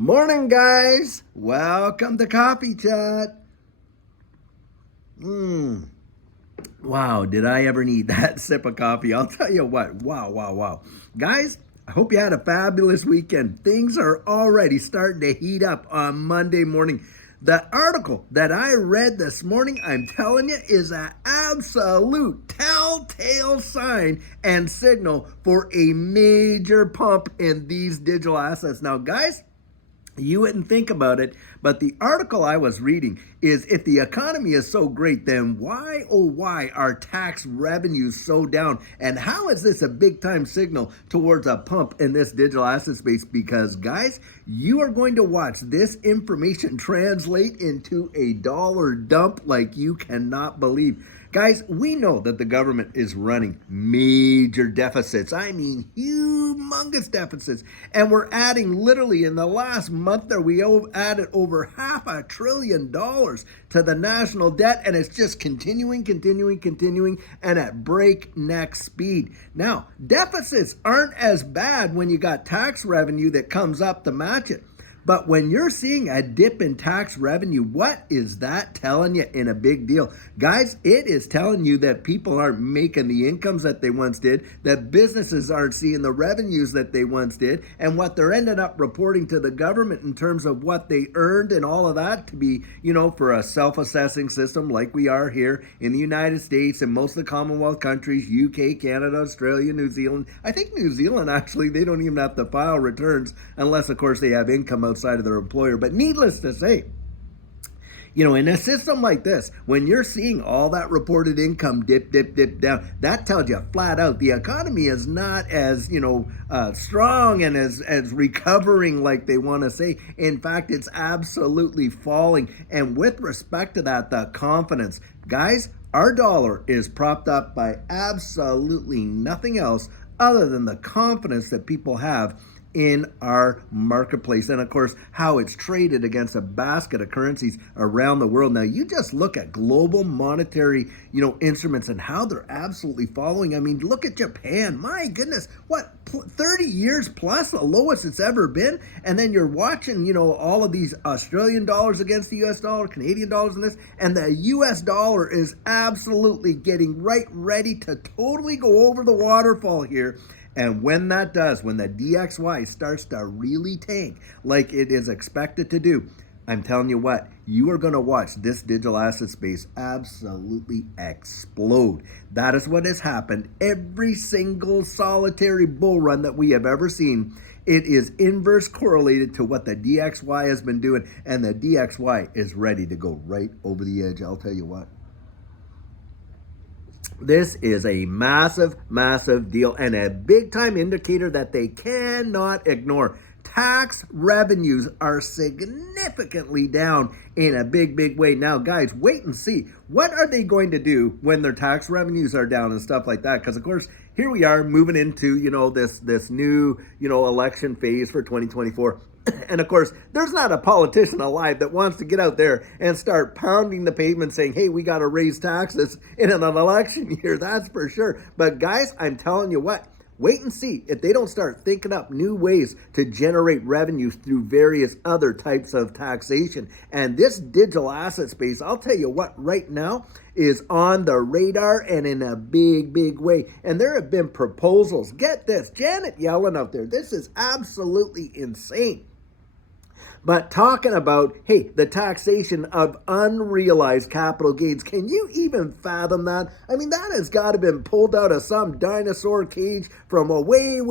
Morning, guys. Welcome to Coffee Chat. Wow, did I ever need that sip of coffee? I'll tell you what. Wow. Guys, I hope you had a fabulous weekend. Things are already starting to heat up on Monday morning. The article that I read this morning, I'm telling you, is an absolute telltale sign and signal for a major pump in these digital assets. Now, guys, you wouldn't think about it, but the article I was reading is if the economy is so great, then why, oh, why are tax revenues so down? And how is this a big time signal towards a pump in this digital asset space? Because, guys, you are going to watch this information translate into a dollar dump like you cannot believe. Guys, we know that the government is running major deficits. I mean, humongous deficits. And we're adding literally in the last month there, we added over $500 billion to the national debt. And it's just continuing, and at breakneck speed. Now, deficits aren't as bad when you got tax revenue that comes up to match it. But when you're seeing a dip in tax revenue, what is that telling you in a big deal? Guys, it is telling you that people aren't making the incomes that they once did, that businesses aren't seeing the revenues that they once did, and what they're ending up reporting to the government in terms of what they earned and all of that to be, for a self-assessing system like we are here in the United States and most of the Commonwealth countries, UK, Canada, Australia, New Zealand. I think New Zealand, actually, they don't even have to file returns unless, of course, they have income outside of their employer. But needless to say, in a system like this, when you're seeing all that reported income dip down, that tells you flat out the economy is not as, strong and as recovering like they want to say. In fact, it's absolutely falling. And with respect to that, the confidence, guys, our dollar is propped up by absolutely nothing else other than the confidence that people have in our marketplace, and of course how it's traded against a basket of currencies around the world. Now you just look at global monetary instruments and how they're absolutely following. I mean, look at Japan. My goodness, what, 30 years plus the lowest it's ever been? And then you're watching all of these Australian dollars against the US dollar, Canadian dollars in this, and the US dollar is absolutely getting right ready to totally go over the waterfall here. And when that does, when the DXY starts to really tank like it is expected to do, I'm telling you what, you are going to watch this digital asset space absolutely explode. That is what has happened every single solitary bull run that we have ever seen. It is inverse correlated to what the DXY has been doing, and the DXY is ready to go right over the edge. I'll tell you what. This is a massive deal and a big time indicator that they cannot ignore. Tax revenues are significantly down in a big way. Now, guys, wait and see. What are they going to do when their tax revenues are down and stuff like that? Because, of course, here we are moving into, this new, election phase for 2024. And of course, there's not a politician alive that wants to get out there and start pounding the pavement saying, hey, we got to raise taxes in an election year. That's for sure. But guys, I'm telling you what, wait and see if they don't start thinking up new ways to generate revenues through various other types of taxation. And this digital asset space, I'll tell you what, right now is on the radar and in a big way. And there have been proposals. Get this, Janet Yellen out there. This is absolutely insane. But talking about, hey, the taxation of unrealized capital gains, can you even fathom that? I mean, that has got to have been pulled out of some dinosaur cage from a way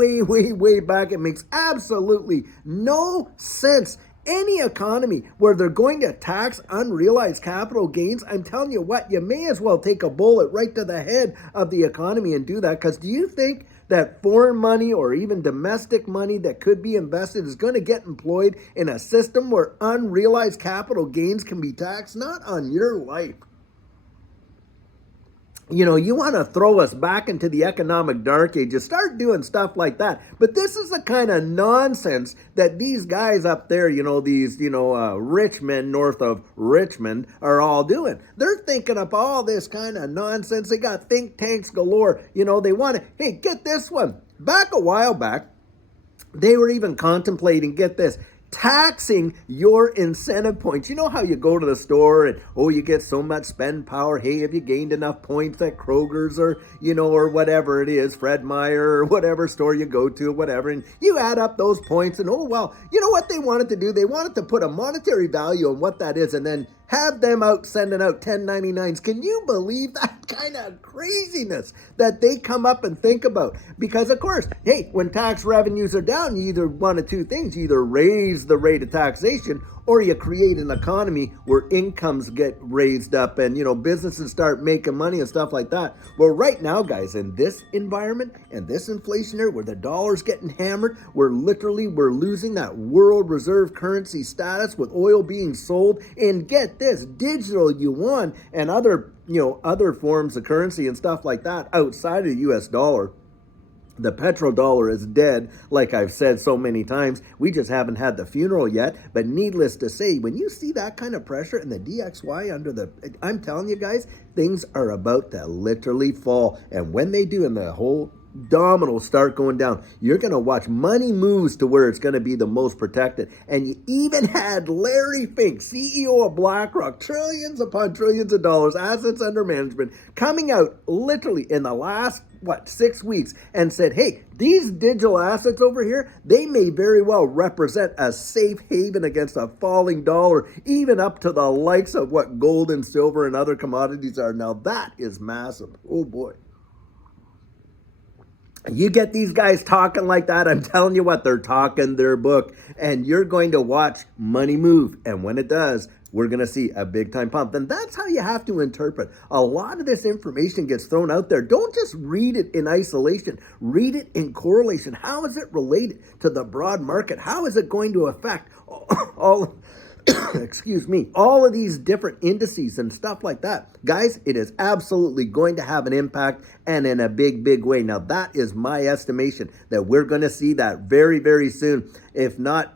back. It makes absolutely no sense. Any economy where they're going to tax unrealized capital gains, I'm telling you what, you may as well take a bullet right to the head of the economy and do that. Because do you think that foreign money or even domestic money that could be invested is going to get employed in a system where unrealized capital gains can be taxed? Not on your life. You want to throw us back into the economic dark ages, start doing stuff like that. But this is the kind of nonsense that these guys up there, these, rich men north of Richmond are all doing. They're thinking up all this kind of nonsense. They got think tanks galore. They want to, hey, get this one. Back a while back, they were even contemplating, get this, taxing your incentive points. You know how you go to the store and, oh, you get so much spend power. Hey, have you gained enough points at Kroger's or, or whatever it is, Fred Meyer or whatever store you go to, whatever. And you add up those points and, oh, well, you know what they wanted to do? They wanted to put a monetary value on what that is and then have them out sending out 1099s. Can you believe that kind of craziness that they come up and think about? Because, of course, hey, when tax revenues are down, you either one of two things. You either raise the rate of taxation or you create an economy where incomes get raised up and, businesses start making money and stuff like that. Well, right now, guys, in this environment and this inflationary where the dollar's getting hammered, we're losing that world reserve currency status with oil being sold. And get this, digital yuan and other forms of currency and stuff like that outside of the US dollar. The petrodollar is dead, like I've said so many times. We just haven't had the funeral yet. But needless to say, when you see that kind of pressure in the DXY I'm telling you guys, things are about to literally fall. And when they do, and the whole dominoes start going down, you're going to watch money moves to where it's going to be the most protected. And you even had Larry Fink, CEO of BlackRock, trillions upon trillions of dollars, assets under management, coming out literally in the last 6 weeks and said, hey, these digital assets over here, they may very well represent a safe haven against a falling dollar, even up to the likes of what gold and silver and other commodities are. Now that is massive. Oh boy. You get these guys talking like that, I'm telling you what, they're talking their book, and you're going to watch money move. And when it does, we're going to see a big time pump. And that's how you have to interpret. A lot of this information gets thrown out there. Don't just read it in isolation. Read it in correlation. How is it related to the broad market? How is it going to affect all all of these different indices and stuff like that? Guys, it is absolutely going to have an impact, and in a big, big way. Now, that is my estimation that we're going to see that very, very soon. If not,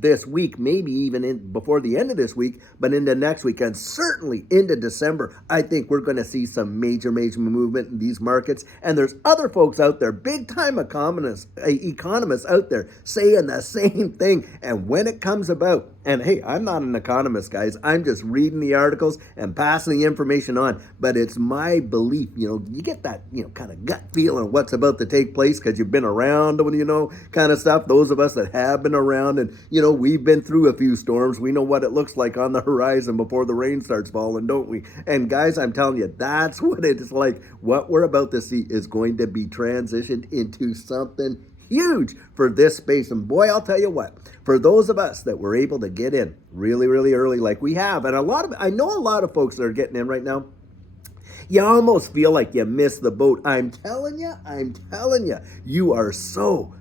this week, maybe even before the end of this week, but into next week, and certainly into December, I think we're going to see some major, major movement in these markets. And there's other folks out there, big-time economists out there saying the same thing. And when it comes about, and hey, I'm not an economist, guys. I'm just reading the articles and passing the information on. But it's my belief, you get that, kind of gut feeling what's about to take place because you've been around, kind of stuff. Those of us that have been around and, we've been through a few storms. We know what it looks like on the horizon before the rain starts falling, don't we? And guys, I'm telling you, that's what it's like. What we're about to see is going to be transitioned into something huge for this space. And boy, I'll tell you what, for those of us that were able to get in really, really early like we have, and I know a lot of folks that are getting in right now, you almost feel like you missed the boat. I'm telling you, you are so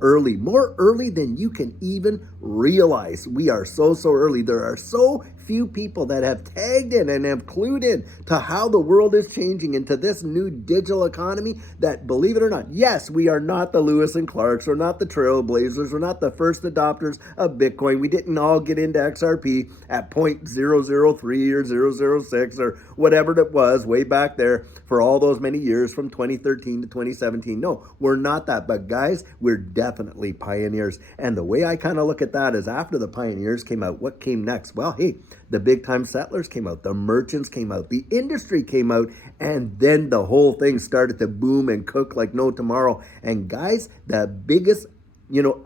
early, more early than you can even realize. We are so early. There are so few people that have tagged in and have clued in to how the world is changing into this new digital economy that, believe it or not, yes, we are not the Lewis and Clarks, we're not the trailblazers, we're not the first adopters of Bitcoin. We didn't all get into XRP at 0.003 or 006 or whatever it was way back there for all those many years from 2013 to 2017. No, we're not that. But guys, we're definitely pioneers. And the way I kind of look at that is after the pioneers came out, what came next? Well, hey, the big time settlers came out, the merchants came out, the industry came out, and then the whole thing started to boom and cook like no tomorrow. And guys, the biggest,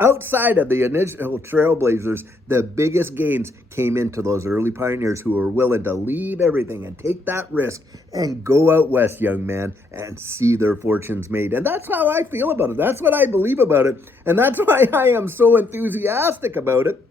outside of the initial trailblazers, the biggest gains came into those early pioneers who were willing to leave everything and take that risk and go out west, young man, and see their fortunes made. And that's how I feel about it. That's what I believe about it. And that's why I am so enthusiastic about it.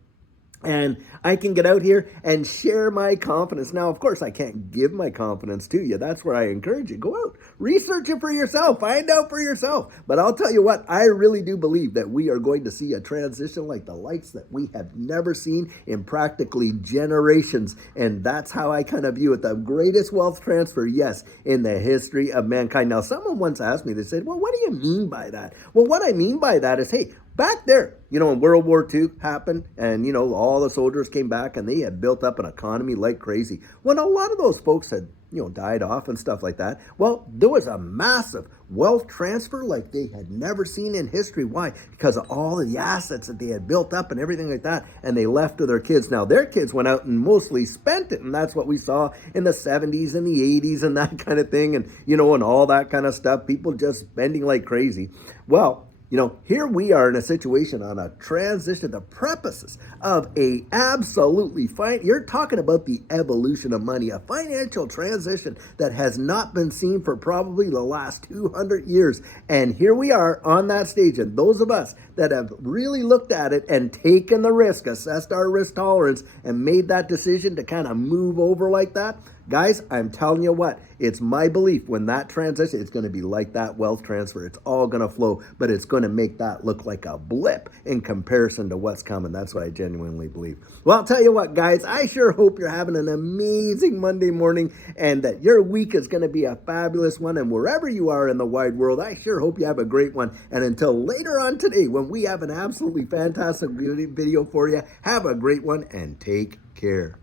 And I can get out here and share my confidence. Now, of course, I can't give my confidence to you. That's where I encourage you. Go out, research it for yourself, find out for yourself. But I'll tell you what, I really do believe that we are going to see a transition like the likes that we have never seen in practically generations. And that's how I kind of view it. The greatest wealth transfer, yes, in the history of mankind. Now, someone once asked me, they said, well, what do you mean by that? Well, what I mean by that is, hey, back there, when World War II happened and, all the soldiers came back and they had built up an economy like crazy. When a lot of those folks had, died off and stuff like that, well, there was a massive wealth transfer like they had never seen in history. Why? Because of all of the assets that they had built up and everything like that, and they left to their kids. Now, their kids went out and mostly spent it, and that's what we saw in the 70s and the 80s and that kind of thing, and, and all that kind of stuff, people just spending like crazy. Well, here we are in a situation on a transition, the prefaces of a absolutely fine, you're talking about the evolution of money, a financial transition that has not been seen for probably the last 200 years. And here we are on that stage. And those of us that have really looked at it and taken the risk, assessed our risk tolerance, and made that decision to kind of move over like that, guys, I'm telling you what, it's my belief when that transition, it's going to be like that wealth transfer. It's all going to flow, but it's going to make that look like a blip in comparison to what's coming. That's what I genuinely believe. Well, I'll tell you what, guys, I sure hope you're having an amazing Monday morning and that your week is going to be a fabulous one. And wherever you are in the wide world, I sure hope you have a great one. And until later on today, when we have an absolutely fantastic video for you, have a great one and take care.